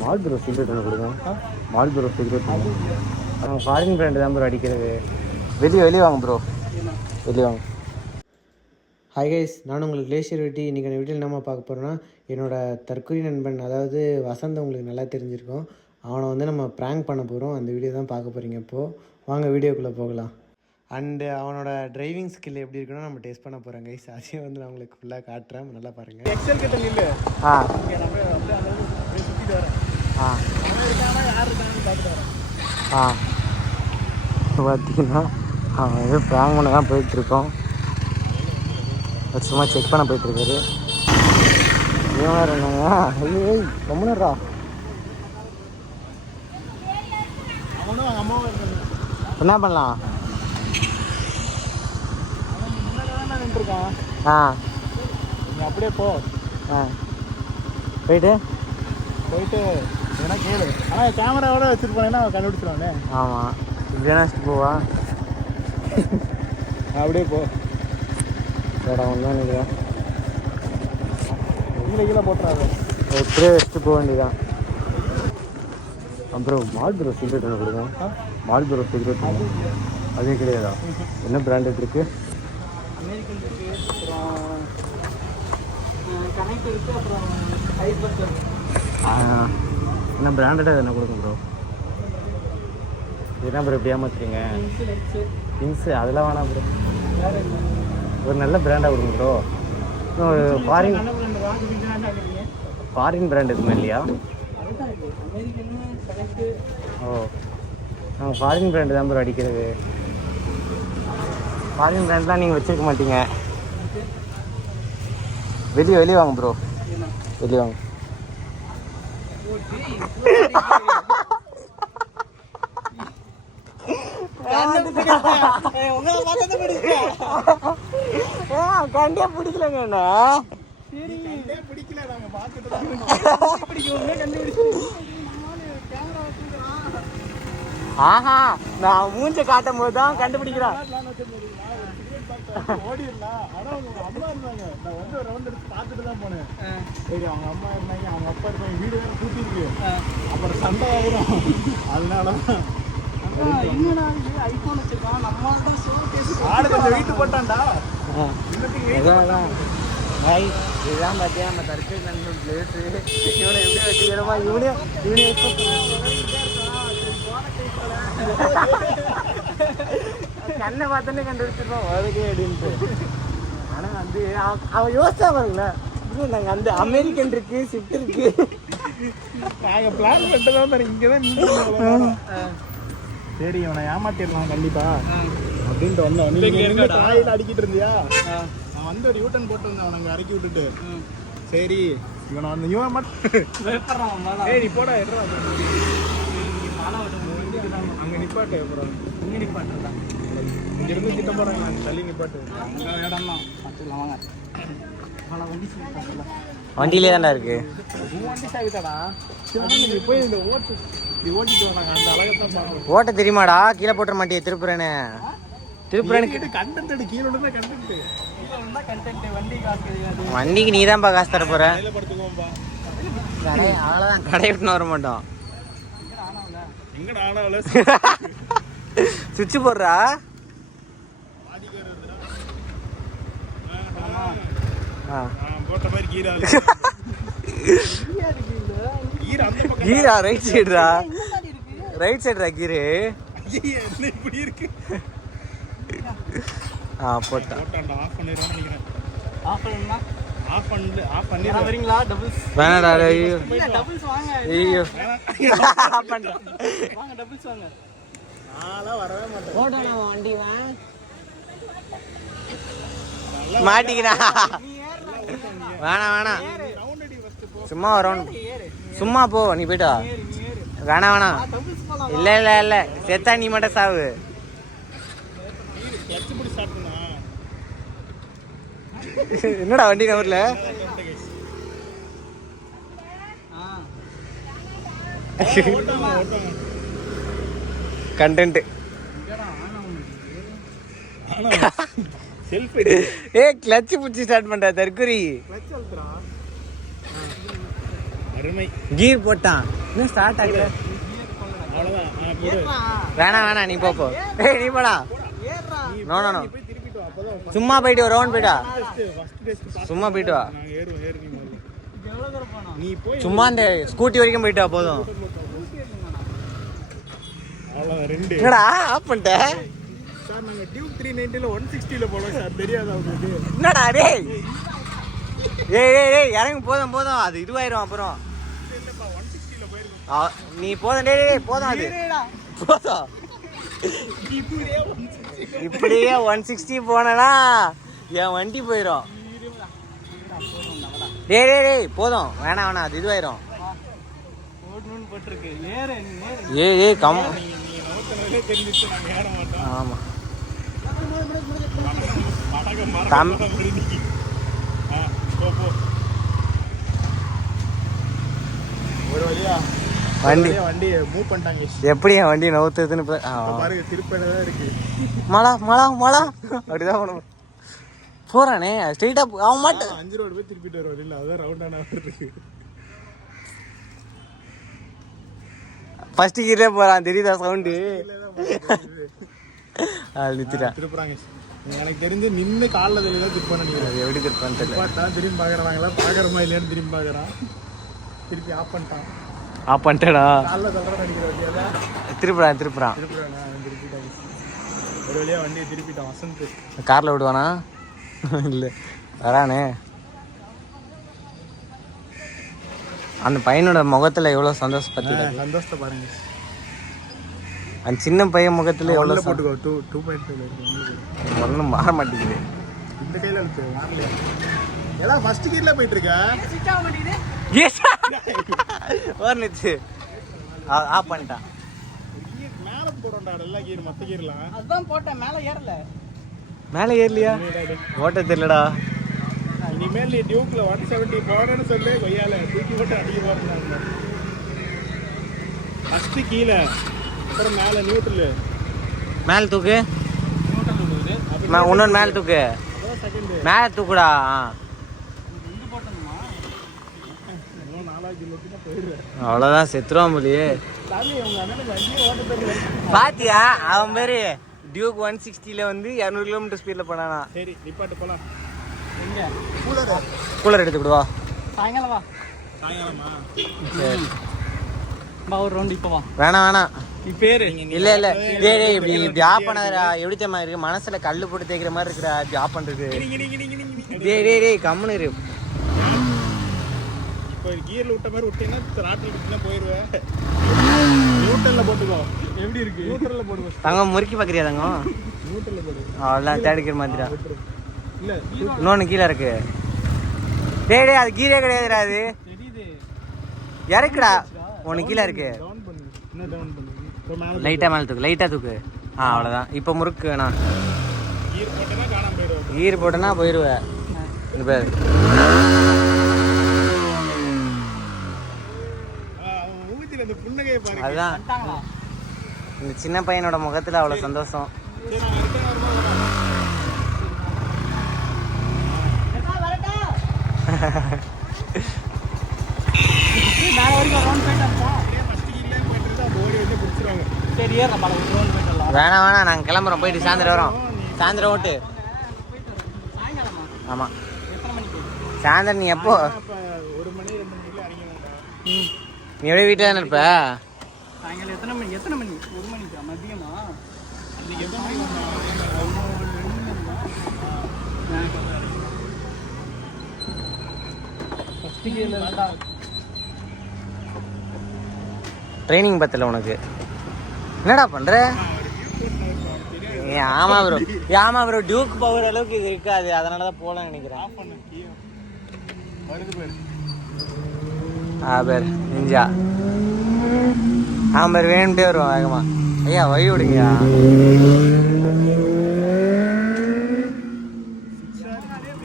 Mall cigarette ஒன்று கொடுங்க. மால் ப்ரோ சிகரெட் ஃபாரின் பிராண்டு தான் ப்ரோ அடிக்கிறது. வெளியே வெளியே வாங்க ப்ரோ வெளியே வாங்க. ஹாய் கைஸ் நான் உங்களுக்கு கிளேஷியர் வெட்டி இன்றைக்கான வீட்டில் நம்ம பார்க்க போகிறோன்னா என்னோட தற்கொலை நண்பன் அதாவது வசந்த் உங்களுக்கு நல்லா தெரிஞ்சிருக்கும். அவனை வந்து நம்ம ப்ராங்க் பண்ண போகிறோம் அந்த வீடியோ தான் பார்க்க போகிறீங்க இப்போது வாங்க வீடியோக்குள்ளே போகலாம். அண்டு அவனோட டிரைவிங் ஸ்கில் எப்படி இருக்குன்னு நம்ம டெஸ்ட் பண்ண போகிறோம் கைஸ் அதையும் வந்து நான் உங்களுக்கு ஃபுல்லாக காட்டுறேன். நல்லா பாருங்கள் எக்ஸல் கிட்ட நில்லு. ஆ. ஆ. ஆ. பார்த்தீங்கன்னா அவன் ஏதோ ப்ராங்க் பண்ண தான் போயிட்டுருக்கோம் சும்மா செக் பண்ண போயிட்டுருக்காரு. ஐயோ ரொம்ப இருக்காங்க. என்ன பண்ணலாம் அவன் நின்றுருக்கான் ஆ. நீ அப்படியே போ. ஆ. போயிட்டு? போயிட்டு எதனா கேளு. ஆனால் கேமராவோட வச்சுட்டு போனேன்னா அவன் கண்டுபிடிச்சிருவானே. ஆமாம் இப்படி நினச்சிட்டு போவா. அப்படியே போ. அவன் தான் நினைக்கிறேன் கீழே கீழே போட்டுறாரு வச்சுட்டு போக வேண்டியதான் அப்புறம் மால் ப்ரோ சிகரெட் ஒன்று கொடுங்க. மால் ப்ரோ சிகரெட் அதே கிடையாதா? என்ன பிராண்டட் இருக்குது அமெரிக்கன் இருக்கு அப்புறம் கனெக்ட் இருக்கு அப்புறம் ஹைபர் என்ன பிராண்டடாக என்ன கொடுங்க ப்ரோ என்ன ப்ரோ எப்படி ஏமாத்துறீங்க? திங்ஸு அதெல்லாம் வேணாம் ப்ரோ ஒரு நல்ல பிராண்டாக கொடுங்க ப்ரோ இன்னும் ஃபாரின் ஃபாரின் பிராண்ட் எதுவுமே இல்லையா? ஓ. நாங்கள் ஃபாரின் பிராண்டு தான் ப்ரோ அடிக்கிறது. ஃபாரின் பிராண்ட்லாம் நீங்கள் வச்சுருக்க மாட்டீங்க. வெளியே வெளியே வாங்க ப்ரோ வெளியே வாங்க. கண்டியாக பிடிக்கலங்க என்ன? ஆஹா நான் மூஞ்ச காட்டும் போது தான் கண்டுபிடிக்கிறான். ஓடிடலாம் ஆனா அவங்க அம்மா இருந்தாங்க நான் வந்து ஒரு ரவுண்ட் எடுத்து பார்த்துட்டு தான் போனேன் சரி அவங்க அம்மா இருந்தாங்க அவங்க அப்பா இருந்தாங்க வீடு வேற கூட்டி இருக்கு அப்புறம் சண்டை ஆயிரும் அதனால என்னடா இது ஐபோன் வச்சிருக்கான் நம்ம ஆளு கொஞ்சம் வெயிட் போட்டான்டா அதான் ஹாய் இதுதான் பார்த்தியா நம்ம தற்கொலை நண்பன் பிளேஸு இவனை எப்படி வச்சுக்கிறோமா இவனே இவனே கண்ணை பார்த்தோன்னே கண்டுபிடிச்சிருப்பான் வருகே அப்படின்ட்டு. ஆனால் வந்து அவன் அவன் யோசிச்சா பாருங்களேன் bro, நாங்க அந்த அமெரிக்கன் இருக்கு ஸ்விஃப்ட் இருக்கு. நாங்க பிளான் பண்ணிட்டு தான் இங்க தான் நின்று சரி இவனை ஏமாத்திடலாம் கண்டிப்பா. அப்படின்ட்டு வந்தோம். நீங்க இருந்து காலையில அடிக்கிட்டு இருந்தியா? நான் வந்து ஒரு யூட்டன் போட்டு வந்தேன் அவனை அங்க இறக்கி விட்டுட்டு. சரி இவனை வந்து இவன் மட்டும். நீ போடா அங்க நிப்பாட்டு அப்புறம் இங்க நிப்பாட்டுடா இங்க இருந்து கிட்ட போறாங்க நான் தள்ளி நிப்பாட்டு. அங்க இடம் தான் பார்த்துக்கலாம் வாங்க. ஆனா வண்டி சொல்லிட்டாங்கல்ல வண்டியிலே தான்டா இருக்கு. உன் வண்டி சாவிட்டாடா நீ போய் இந்த ஓட்டு இப்படி ஓட்டிட்டு வராங்க அந்த அழகத்தான் பார்க்கணும். ஓட்ட தெரியுமாடா? கீழே போட்டுற மாட்டியே திருப்புறேன்னு. கண்டென்ட் கீழே தான் கண்டென்ட் கிடையாது வண்டிக்கு நீ தான்ப்பா காசு தர போற அவ்வளோதான் கடை விட்டுன்னு வர மாட்டோம். சுவிட்ச் போடுறா? ஆ. போட்ட மாதிரி கீரா ரைட் சைடுடா ரைட் சைடுடா கீரு இப்படி இருக்கு? ஆ போட்டா ஆஃப் நினைக்கிறேன். ஆஃப் பண்ணா ஆஃப் பண்ணு ஆஃப் பண்ணி. வரீங்களா? டபுள்ஸ் வேணாடா ஐயோ. டபுள்ஸ் வாங்க. ஐயோ. பண்ணுறேன் வாங்க டபுள்ஸ் வாங்க. நான்லாம் வரவே மாட்டேன். போட்டோ நம்ம வண்டி மாட்டிக்கினா. வேணாம் வேணாம் ரவுண்ட் அடி ஃபர்ஸ்ட் போ. சும்மா வரோம் சும்மா போ நீ போயிட்டா வேணாம் வேணாம் இல்ல இல்ல இல்ல. செத்தா நீ மட்டும் சாவு கிளச் பிடி ஸ்டார்ட் பண்ணா என்னடா வண்டி நம்பர்ல கண்டென்ட் ஏ கிளட்ச் பிடிச்சி ஸ்டார்ட் பண்றா தற்குறி கீர் போட்டான். இன்னும் ஸ்டார்ட் ஆகல. வேணாம் வேணாம் நீ போ போ. ஏய் நீ போடா. நோ நோ நோ வா சும்மா போயிட்டு ஒரு ரவுண்ட் போயிட்டா சும்மா போயிட்டு வா. நீ சும்மா அந்த ஸ்கூட்டி வரைக்கும் போயிட்டு வா போதும். ரெண்டு என்னடா ஆஃப் பண்ணிட்ட? சார் நாங்க டியூ த்ரீ நைன்டில ஒன் சிக்ஸ்டில போனோம் சார் தெரியாதா உங்களுக்கு என்னடா டேய் ஏய் ஏய் ஏய் இறங்கு போதும் போதும். அது இதுவாயிரும் அப்புறம். நீ போதும் டேய் டேய் போதும் அது. போதும். இப்படியே ஒன் சிக்ஸ்டி போனேன்னா என் வண்டி போயிடும் டே டே டே போதும். வேணாம் வேணாம் அது இதுவாயிரும். ஏ ஏ கம் ஆமாம் தம்- ஒரு வழியா. வண்டி. வண்டியை மூவ் பண்ணிட்டாங்க. எப்படி என் வண்டி நவுத்துதுன்னு பாருங்க திருப்பதில தான் இருக்கு. மழா மழா மழா அப்படிதான் போகணும் போறானே ஸ்ட்ரெயிட்டா அவன் மாட்டான் அஞ்சு ரோடு போய் திருப்பிட்டு வருவாரு இல்ல அதான் ரவுண்டான இருக்கு. ஃபர்ஸ்ட் கீழே போறான் தெரியுதா சவுண்டு அது நிறுத்திட்டான் திருப்புறாங்க. எனக்கு தெரிஞ்சு நின்னு காலில் தெளிவு தான் திருப்ப நினைக்கிறேன் எப்படி திருப்பான்னு தெரியல. திரும்பி பார்க்குறாங்களா பார்க்குறமா இல்லையான்னு திரும்பி பார்க்குறான். திருப்பி ஆஃப் பண்ணிட்டான். ஆ பண்ணிட்டேடா. திருப்புறான் திருப்புறான். ஒரு வண்டியை திருப்பிட்டான் வசந்த். கார்ல விடுவானா? இல்ல. வரானே. அந்த பையனோட முகத்துல எவ்வளவு சந்தோஷப்பட்டு சந்தோஷத்தை பாருங்க. அந்த சின்ன பையன் முகத்துல உள்ள எவ்வளவு போட்டுக்கோ டூ டூ பாயிண்ட் ஃபைவ் ஒன்றும் மாற மாட்டேங்குது. இந்த கையில் எல்லாம் ஃபர்ஸ்ட் கீரில் போயிட்டு இருக்க. நிமிஷம் ஆஃப் பண்ணிட்டான் மேலே போடுறோம்டா எல்லா கீர் மற்ற கீர்லாம் அதுதான் போட்டேன் மேலே ஏறல. மேலே ஏறலையா? ஓட்ட தெரியலடா. இனிமேல் நீ டியூக்ல ஒன் செவன்ட்டி சொல்லி கொய்யால தூக்கி. போட்டு அடிக்க போறாங்க ஃபர்ஸ்ட் கீழே அப்புறம் மேலே நியூட்ரல் மேலே தூக்கு மே- இன்னொன்று மேலே தூக்கு. மேலே தூக்குடா ஆ. இங்கே போட்டணுமா இன்னும் நாலாவது கிலோமீட்டர் தான் போயிடுறேன் அவ்வளோதான் செத்துருவான் போலியே. பாத்தியா அவன் பேரு டியூக் ஒன் சிக்ஸ்டியில் வந்து இரநூறு கிலோமீட்டர் ஸ்பீடில் பண்ணானா சரி நிப்பாட்டு போலாம். எங்க? கூலர். கூலர் எடுத்துக்கிடுவா சாயங்காலம் வா. சாயங்காலமா? சரி. வா ஒரு ரவுண்டு இப்போ வா. வேணாம் வேணாம். நீ பேரு. இல்ல இல்ல. டேய் இப்படி இப்படி ஆஃப் பண்ணாதடா. எப்படி தெரியுமா இருக்கு? மனசுல கல்லு போட்டு தேய்க்கிற மாதிரி இருக்குடா இப்படி ஆஃப் பண்றது டேய் டேய் டேய் கம்முனு இரு. இப்போ கியர்ல விட்ட மாதிரி விட்டீங்கன்னா ராட்டில் விட்டுனா போயிடுவேன் நியூட்ரல்ல போட்டுக்கோ. எப்படி இருக்கு? நியூட்ரல்ல போடுவோம். தங்கம் முறுக்கி பார்க்குறியா தங்கம்? நியூட்ரல்ல போடு அவ்வளோதான் தேடிக்கிற மாதிரிடா. இல்ல இன்னொன்று கீழே இருக்கு. டேய் டேய் அது கீழே கிடையாதுடா அது. தெரியுது. இறக்குடா. ஒன்று கீழே இருக்கு. டவுன் பண்ணு இன்னும் டவுன் பண்ணு இப்போ மேலே லைட்டாக மேலே தூக்கு. லைட்டாக தூக்கு. ஆ அவ்வளோதான் இப்போ முறுக்கு வேணாம் கீர் ஈர் போட்டேன்னா போயிடுவேன் இந்த பேர் அவன் ஊத்தில அந்த புன்னகையை பாருங்க அதுதான் இந்த சின்ன பையனோட முகத்தில் அவ்வளோ சந்தோஷம். வேணாம் வேணாம் நாங்கள் கிளம்புறோம் போயிட்டு சாயந்தரம் வரோம். சாயந்தரம் ஓட்டு. ஆமாம் சாயந்தரம் நீ எப்போ? நீ எப்படி வீட்டில் தானே இருப்ப? சாயங்காலம் எத்தனை மணி எத்தனை மணி? ஒரு மணிக்கா? மதியமா? இன்னைக்கு எத்தனை ட்ரைனிங் பத்தல உனக்கு. என்னடா பண்ற? ஆமா ப்ரோ ஆமா ப்ரோ டியூக் பவர் அளவுக்கு இது இருக்காது. அதனால தான் போகலாம்னு நினைக்கிறேன் ஆ பேர் நிஞ்சா. ஆ வேணும்ட்டே வருவோம் வேகமாக ஐயா வழி விடுங்கய்யா